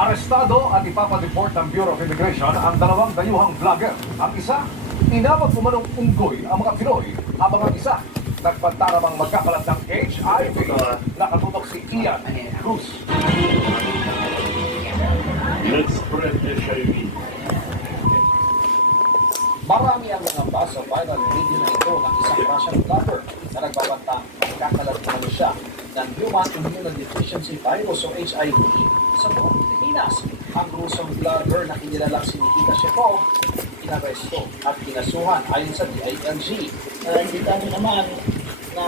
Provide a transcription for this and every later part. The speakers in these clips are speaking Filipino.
Arestado at ipapadeport ng Bureau of Immigration ang dalawang dayuhang vlogger. Ang isa, inabot umanong unggoy ang mga Pinoy, habang ang isa, nagpantaramang magkakalat ng HIV. Nakatutok si Ian Cruz. Let's spread HIV. Marami ang nangamba sa viral video na ito ng isang Russian vlogger na nagbabantang magkakalat naman siya ng Human Immunodeficiency Virus o HIV sa buong Pilipinas. Ang Rusong vlogger na kinilalang si Nikita Shekov, inaresto at kinasuhan ayon sa DILG. Nakikita niyo naman na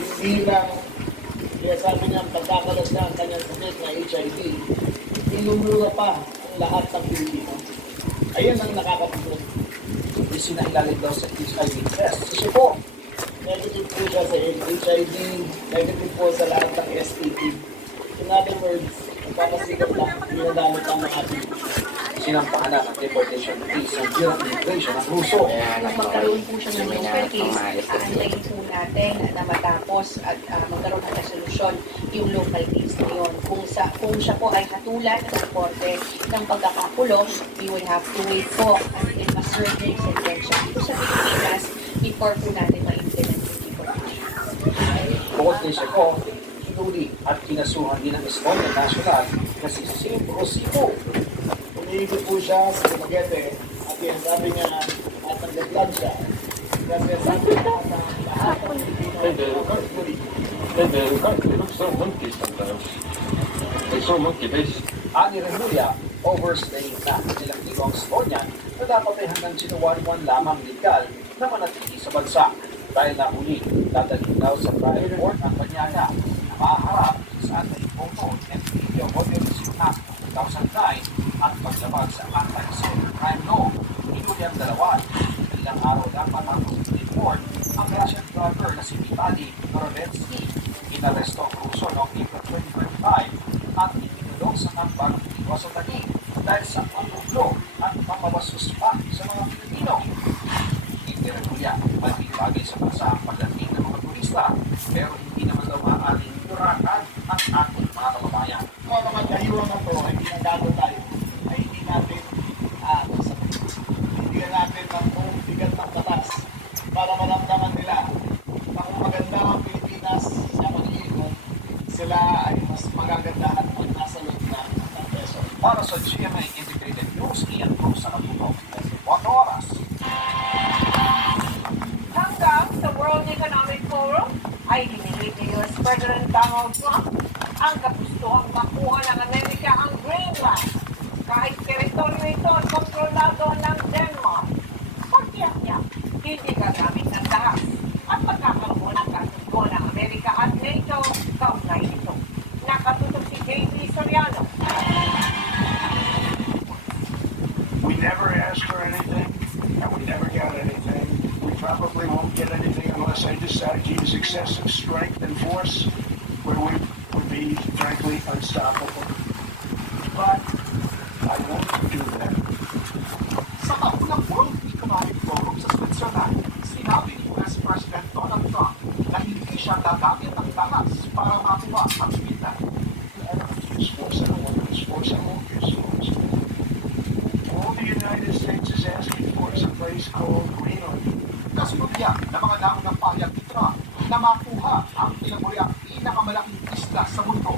hindi lang sabi niya ang pagkakalas na ang kanyang sakit na HIV, ilumura pa ang lahat ng Pilipino. Ayan ang nakakapagod. Isinailalim daw sa HIV test si Shekov. Negative po siya sa HIV, negative po sa lahat ng STD. In other words, nagpapasigat lang, dinadamot ang mga ating. Sinampahan na ng deportation case ng Bureau of Immigration ng Ruso. Kung magkaroon po siya ng local case, aantayin po natin na matapos at magkaroon ng resolusyon yung local case na yun. Kung siya po ay hatulan ng korte ng pagkakakulong, we will have to wait po until ma-serve yung sentensya dito sa Pilipinas before po natin ma-implement yung deportation. Bukod kay Shekov, hinuli at kinasuhan din ng Estonian national na si Sim Rosico. Umiibig po siya sa Dumaguete at yan sabi niya at nag-vlog siya. Kasi sabi niya na lahat ng Pilipino And the country looks so monkey sometimes. It's so monkey based. Ani Remulla, overstaying na nilang ibang Estonian na dapat ay hanggang January 1 lamang legal na manatili sa bansa. Dahil nahuli, dadalhin daw sa trial court ang Banyaga na maharap sa anti-photo and video Modernism Act 2009 at paglabag sa anti-cyber crime law. Hinuli ang dalawa. Ilang araw lang matapos i-report ang Russian vlogger na si Vitali Gorodetsky. Inaresto ang Ruso noong April 2025 at itinulong sa tambang sa Taguig dahil sa paguglo at papawasus pa sa mga Pilipino. Hindi rin kuya, malaking bagay sa bansa ang pagdating ng mga turista, pero hindi naman daw maaaring turakan ang ating mga kababayan. Kung mga dayuhan na to, hindi nagdago tayo, ay hindi natin hindi natin ng bigat ng batas para maramdaman nila na kung maganda ang Pilipinas sa pag-iikot, sila ay mas magagandahan pag nasa loob na ng peso. Para sa GMA Integrated News, Ian Cruz sa Natutok. 4 oras. Hanggang sa World Economic Forum ay dinilig ni US President Donald Trump ang kagustuhang makuha ng Amerika ang Greenland kahit teritoryo ito kontrolado ng Denmark. Pagtiyak niya, hindi gagamit ng dahas at pagkakaroon ng kasundo ng Amerika at NATO kaugnay nito. Nakatutok si J.D. Soriano. We never asked for anything, and we never got anything. We probably won't get anything unless I decide to use excessive strength and force, where we would be, frankly, unstoppable. But I won't do that. Sa kaunang World Economic Forum sa Switzerland, sinabi ni US President Donald Trump na hindi siya gagamit ng dahas para makuha ang Greenland. I don't use force. I don't want to use force. I won't use force. All the United States is asking for is a place called Greenland. Kasunod yan ng mga naunang pahayag ni Trump na makuha ang tinaguriang pinakamalaking isla sa mundo.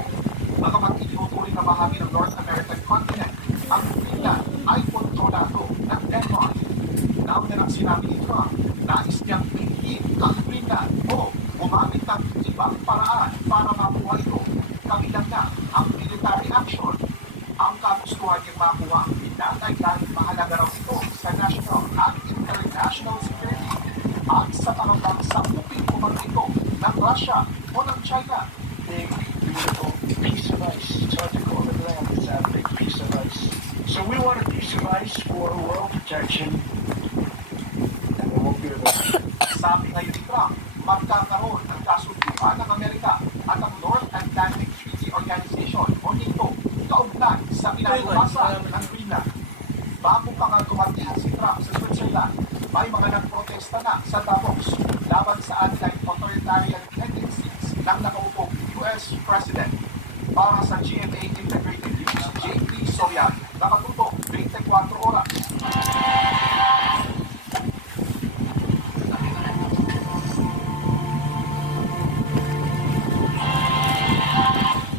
Bagamat itinuturing na bahagi ng North American continent, ang Greenland ay kontrolado ng Denmark. Nauna nang sinabi ni Trump, nais niyang bilhin ang Greenland o gumamit ng ibang paraan para makuha ito. Kabilang na ang military action. Ang kagustuhan niyang makuha ang Greenland ay dahil mahalaga raw ito sa national at international security at sa pangambang sampupin kumang ito ng Russia o ng China. Big, beautiful piece of ice. It's hard to call it land. It's a big piece of ice. So we want a piece of ice for world protection, and we won't give it up. Sabi ngayon ni Trump, magkakaroon ng kasunduan ng Amerika at ang North Atlantic Treaty Organization o NATO kaugnay sa pinabukasan ng Greenland. Bago pa nga dumating si Trump sa Switzerland, may mga nagprotesta na sa Davos laban sa anti-authoritarian tendencies ng nakaupong US President. Para sa GMA Integrated News, Soriano, nakatutok 24 oras.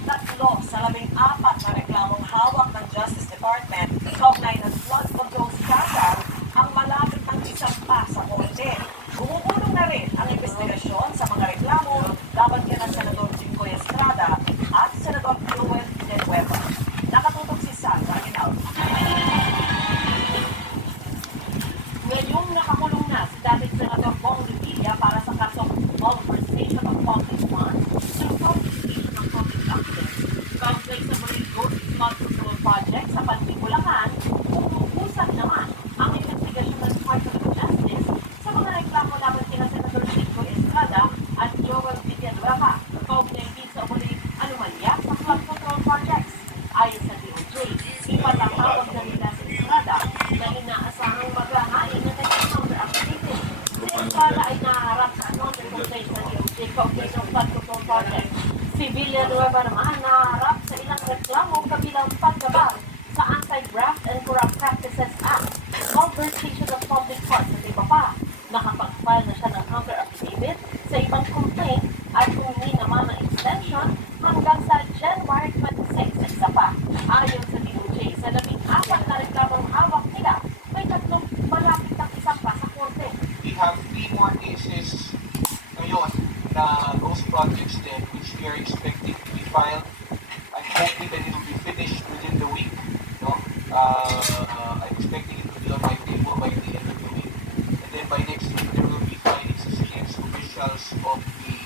Tatlo sa 14 na reklamong hawak ng Justice Department kaugnay ng flood control scandal ang malapit ng isampa sa korte. Gumugulong na rin ang investigasyon sa mga reklamo laban kina Senador Jinggoy Estrada at Senador Joel Villanueva. Nakatutok si Sandra Aguinaldo. Ngayong nakakulong na si dating Senador Bong Revilla para sa kasong malversation of public funds ng falsification of public documents. Kaugnay sa Marigo Flood Control Project sa Panting, Bulacan, umuusap naman ang investigasyon ng Department of Justice sa mga reklamo laban kina Senador Jinggoy Estrada at Joel Villanueva. Kaugnay din sa umuling anomalya sa flood control projects. Ayon sa DOJ, ipatahawag na nila si Estrada na inaasahang maghahain na counter affidavit. Si Estrada ay naharap sa another complaint ng DOJ kaugnay ng flood control project. Si Villanueva naman naharap sa ilang reklamo kabilang pagkabal sa Anti-Graft and Corrupt Practices Act, malversation of public funds at iba pa. Nakapag-file na siya ng counter affidavit sa ibang complaint at humingi naman ng extension hanggang sa January 26 at isa pa. Ayon sa DOJ, sa 14 na reklamong hawak nila, may 3 malapit ng isang pa sa korte. We have 3 more cases ngayon na those projects then which we are expecting to be filed. I'm hoping that it will be finished within the week. No? I'm expecting it to be on my table by the end of the week. And then by next week, there will be filings against officials of the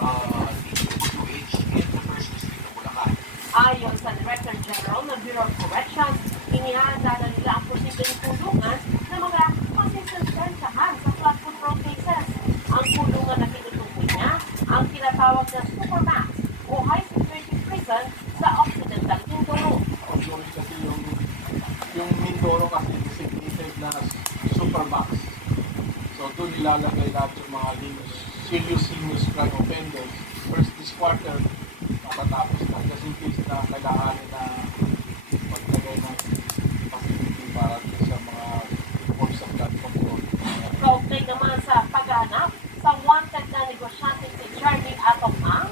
DPWH in the First District of Bulacan. Ayon sa Director General ng Bureau of Corrections, inihanda na nila ang posibleng kulungan ng mga masisensensyahan sa flood control cases. Ang kulungan na tinutukoy niya ang tinatawag na Supermax o High Security Prison sa Occidental Mindoro. Kasi yung Mindoro kasi designated na Supermax. So doon ilalagay lahat yung mga serious crime offenders. First this quarter, matatapos na. Just in case na kailanganin na maglagay ng facility para sa mga force of flood control. Kaugnay naman sa paghanap sa wanted na negosyante si Charlie Atong-Ang,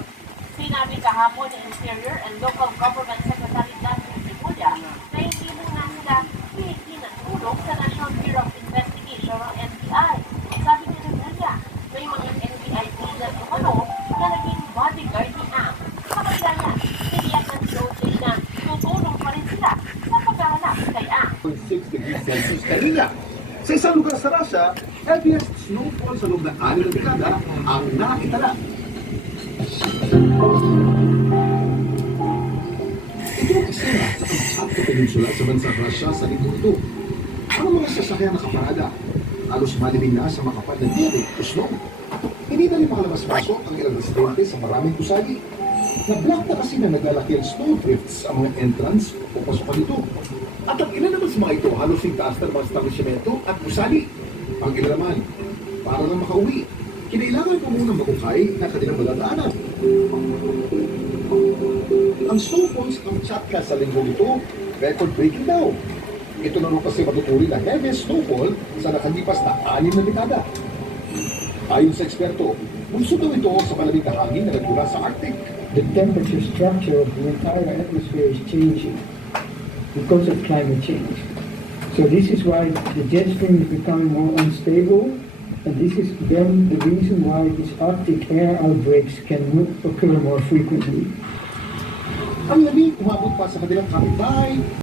sinabi kahapon ng Interior and Local Government Secretary Daniel Remulla na hindi muna sila hihingi ng tulong sa National Bureau of Investigation o NBI. Sabi ni Remulla, may mga NBI din na umano na naging bodyguard ni Ang. Kapagla niya, tiniyak ng DOJ na tutulong pa rin sila sa paghahanap kay Ang. 6 degrees Celsius kanina. Sa isang lugar sa Russia, heaviest snowfall sa loob ng 6 na dekada ang nakitala. Ito ang isla sa Kamchatka Peninsula sa bansang Russia sa linggo ito. Ang mga sasakyan nakaparada, halos malibing na sa makapal na niyebe o snow. Hindi na rin makalabas-pasok ang ilang residente sa maraming kusagi. Na-block na kasi na naglalaki ang snow drifts ang mga entrance o pasukan nito. At ang ilan naman sa mga ito halos sigtaas ng mga establishmento at gusali. Ang ilan naman, para lang makauwi, kinailangan pa muna makukay na kanilang madadaanan. Ang snowfall sa Kamchatka sa linggo ito, record-breaking daw. Ito naman kasi matuturi na heaviest snowfall sa nakalipas na 6 na dekada. Ayon sa eksperto, bunso daw ito sa malamig na hangin na nagmula sa Arctic. The temperature structure of the entire atmosphere is changing because of climate change. So this is why the jet stream is becoming more unstable, and this is then the reason why these Arctic air outbreaks can occur more frequently. Ang lamig umabot pa sa kanilang kapitbahay